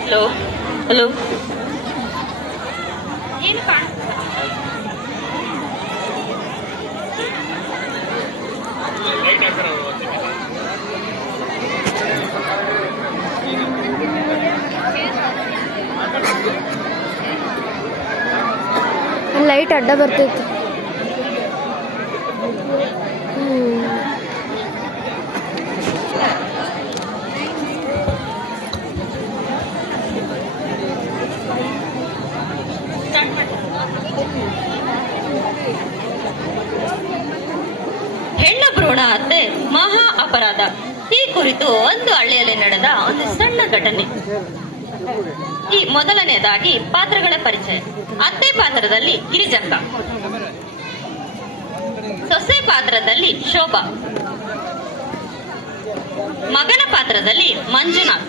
Hello hello light ಅಡ್ಡ ಬರ್ತೈತಿ ಹ್ಮ್. ಹೆಣ್ಣು ಭ್ರೂಣ ಹತ್ಯೆ, ಮಹಾ ಅಪರಾಧ. ಈ ಕುರಿತು ಒಂದು ಹಳ್ಳಿಯಲ್ಲಿ ನಡೆದ ಒಂದು ಸಣ್ಣ ಘಟನೆ. ಈ ಮೊದಲನೆಯದಾಗಿ ಪಾತ್ರಗಳ ಪರಿಚಯ. ಅತ್ತೆ ಪಾತ್ರದಲ್ಲಿ ಗಿರಿಜಕ್ಕ ಸೊಸೆ ಪಾತ್ರದಲ್ಲಿ ಶೋಭಾ. ಮಗನ ಪಾತ್ರದಲ್ಲಿ ಮಂಜುನಾಥ್.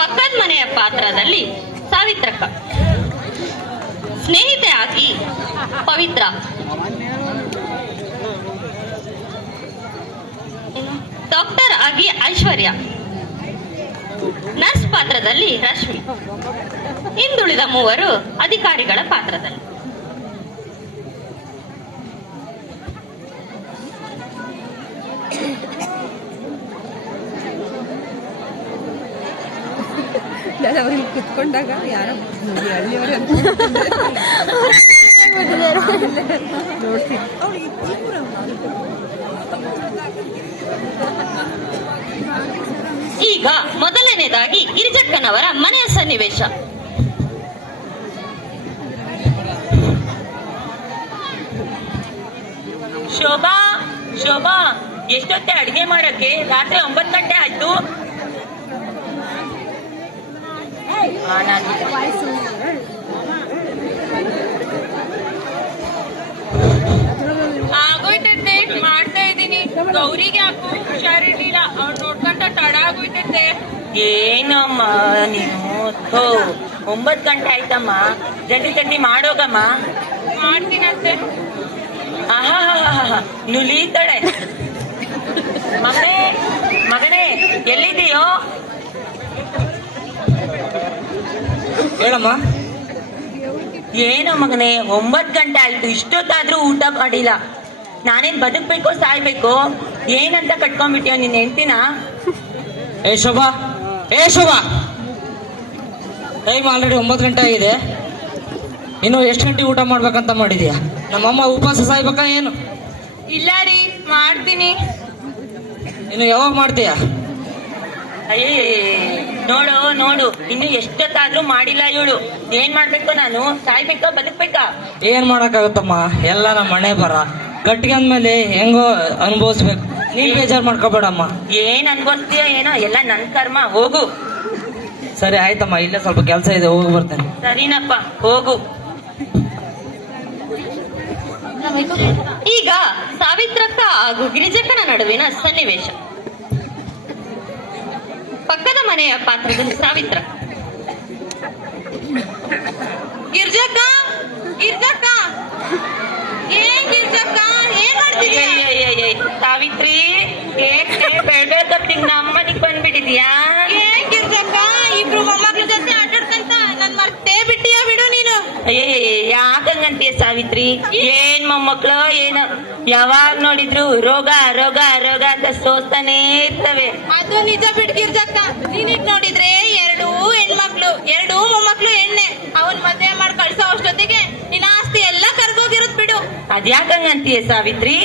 ಪಕ್ಕದ ಮನೆಯ ಪಾತ್ರದಲ್ಲಿ ಸಾವಿತ್ರಕ್ಕ ಸ್ನೇಹಿತೆ ಆಗಿ ಪವಿತ್ರ. ಡಾಕ್ಟರ್ ಐಶ್ವರ್ಯ. ನರ್ಸ್ ಪಾತ್ರದಲ್ಲಿ ರಶ್ಮಿ. ಹಿಂದುಳಿದ ಮೂವರು ಅಧಿಕಾರಿಗಳ ಪಾತ್ರದಲ್ಲಿ. ಅವ್ರಿಗೆ ಕುತ್ಕೊಂಡಾಗ ಯಾರೋ ಹಳ್ಳಿಯವ್ರೆ ನೋಡ್ತೀನಿ. ಈಗ ಮೊದಲನೇದಾಗಿ ಗಿರಿಜಕ್ಕನವರ ಮನೆಯ ಸನ್ನಿವೇಶ. ಶೋಭಾ ಶೋಭಾ, ಎಷ್ಟೊತ್ತೆ ಅಡಿಗೆ ಮಾಡಕ್ಕೆ? ರಾತ್ರಿ ಒಂಬತ್ತು ಗಂಟೆ ಆಯ್ತು. ಆಗೋಯ್ತೈತೆ, ಮಾಡ್ತಾ ಇದ್ದೀನಿ. ಗೌರಿಗೆ ಹಾಕು, ಹುಷಾರಿರ್ಲಿಲ್ಲ ಅವ್ರು ಆಗೋಯ್ತೈತೆ? ಏನಮ್ಮ ನೀನು? ಥೋ, ಒಂಬತ್ತು ಗಂಟೆ ಆಯ್ತಮ್ಮ. ಜಲ್ದಿ ಜಲ್ದಿ ಮಾಡೋಗಮ್ಮ. ಮಾಡ್ತೀನಂತೆ. ಆಹಾ ನುಲಿತಾಳೆ. ಮಗನೇ ಮಗನೇ ಎಲ್ಲಿದೆಯೋ ಹೇಳಮ್ಮ. ಏನೋ ಮಗನೇ ಒಂಬತ್ತು ಗಂಟೆ ಆಯ್ತು. ಇಷ್ಟೊತ್ತಾದ್ರೂ ಊಟ ಮಾಡಿಲ್ಲ. ನಾನೇನ್ ಬದುಕ್ಬೇಕು ಸಾಯ್ಬೇಕೋ? ಏನಂತ ಕಟ್ಕೊಂಡ್ಬಿಟ್ಟಿಯೋ ನಿನ್ನ ಹೆಂಡ್ತಿನ? ಏ ಶೋಭಾ ಏ ಶೋಭಾ. ಟೈಮ್ ಆಲ್ರೆಡಿ ಒಂಬತ್ತು ಗಂಟೆ ಆಗಿದೆ. ಇನ್ನು ಎಷ್ಟು ಗಂಟೆ ಊಟ ಮಾಡ್ಬೇಕಂತ ಮಾಡಿದ್ಯಾ? ನಮ್ಮಮ್ಮ ಉಪವಾಸ ಸಾಯ್ಬೇಕಾ ಏನು? ಇಲ್ಲ ರೀ ಮಾಡ್ತೀನಿ. ಇನ್ನು ಯಾವಾಗ ಮಾಡ್ತೀಯಾ? ಅಯ್ಯೇ ನೋಡು ನೋಡು ಇನ್ನು ಎಷ್ಟೊತ್ತಾದ್ರೂ ಮಾಡಿಲ್ಲ ಇವಳು ಏನ್ ಮಾಡ್ಬೇಕು ನಾನು ಸಾಯ್ಬೇಕಾ ಬದುಕ್ಬೇಕಾ ಏನ್ ಮಾಡಕ್ಕಾಗುತ್ತಮ್ಮ ಎಲ್ಲ ನಮ್ಮ ಮನೆ ಬರ ಕಟ್ಟಿಗೆ ಅಂದ್ಮೇಲೆ ಹೆಂಗೋ ಅನುಭವಿಸ್ಬೇಕು ನೀನ್ ಬೇಜಾರು ಮಾಡ್ಕೋಬೇಡಮ್ಮ. ಏನ್ ಅನ್ಬೋಸ್ತೀಯ ಏನೋ ಎಲ್ಲ ನನ್ ಕರ್ಮ ಹೋಗು. ಸರಿ ಆಯ್ತಮ್ಮ ಇಲ್ಲ ಸ್ವಲ್ಪ ಕೆಲಸ ಇದೆ ಹೋಗಿ ಬರ್ತೇನೆ. ಸರಿನಪ್ಪ ಹೋಗು. ಈಗ ಸಾವಿತ್ರಕ್ಕ ಹಾಗೂ ಗಿರಿಜಕ್ಕನ ನಡುವಿನ ಸನ್ನಿವೇಶ. ಪಕ್ಕದ ಮನೆಯ ಪಾತ್ರದಲ್ಲಿ ಸಾವಿತ್ರ. ಗಿರಿಜಕ್ಕ ಗಿರ್ಜಕ್ಕ ಏನ್ ಗಿರ್ಜಕ್ಕ ಏನ್ ಮಾಡ್ತಿದ್ಯಾ ಅಯ್ಯಯ್ಯಯ್ಯಯ್ಯ, ಸಾವಿತ್ರಿ ಬೇಡ ತಪ್ಪಿಗೆ ನಮ್ಮನಿಗೆ ಬಂದ್ಬಿಟ್ಟಿದ್ಯಾ? ಇಬ್ರು ಮೊಮ್ಮಕ್ಳ ಜೊತೆ ಆಟಾಡ್ಕಂತ ನನ್ ಮರ್ತೇ ಬಿಟ್ಟಿಯ ಬಿಡು ನೀನು. ಅಯ್ಯಯ್ಯ ಯಾಕಂಗಂತೀಯ ಸಾವಿತ್ರಿ? ಏನ್ ಮೊಮ್ಮಕ್ಳು ಏನ? ಯಾವಾಗ ನೋಡಿದ್ರು ರೋಗ ರೋಗ ರೋಗ ಅಂತ ಸೋಸ್ತಾನೇ ಇರ್ತವೆ. ಅದು ನಿಜ ಬಿಡ್ ಗಿರ್ಜಕ್ಕ ನೀನೀಗ್ ನೋಡಿದ್ರೆ ಎರಡು ಹೆಣ್ಮಕ್ಳು ಎರಡು ಮೊಮ್ಮಕ್ಳು ಎಣ್ಣೆ ಅವನ್ ಮದ್ವೆ ಮಾಡಿ ಕಳ್ಸೋ ಅಷ್ಟೊತ್ತಿಗೆ ನಿನ್ನ ಆಸ್ತಿ ಎಲ್ಲ ಕರ್ಗೋಗಿರುತ್ ಬಿಡು. ಅದ್ಯಾಕಂಗಂತೀಯ ಸಾವಿತ್ರಿ?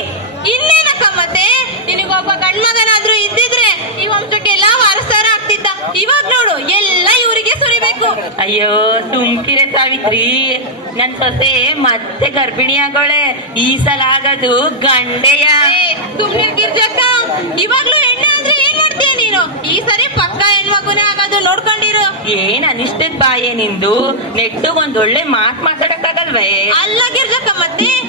ಅಯ್ಯೋ ಸುಮ್ಕಿರೆ ಸಾವಿತ್ರಿ. ನನ್ ಸೊಸೆ ಮತ್ತೆ ಗರ್ಭಿಣಿ ಆಗೋಳೆ. ಈ ಸಲ ಆಗದು ಗಂಡೆಯ. ಸುಮ್ನೆ ಗಿರ್ಜಕ್ಕ ಇವಾಗ್ಲೂ ಎಣ್ಣೆ ಅಂದ್ರೆ ಏನ್ ಮಾಡ್ತೀಯ ನೀನು? ಈ ಸರಿ ಪಕ್ಕ ಹೆಣ್ಮಗುನೇ ಆಗೋದು ನೋಡ್ಕೊಂಡಿರು. ಏನ್ ಅನಿಷ್ಟದ ಬಾಯೇ ನಿಂದು? ನೆಟ್ಟು ಒಂದೊಳ್ಳೆ ಮಾತ್ ಮಾತಾಡಕ್ಕಾಗಲ್ವೇ? ಅಲ್ಲ ಗಿರ್ಜಕ್ಕ ಮತ್ತೆ?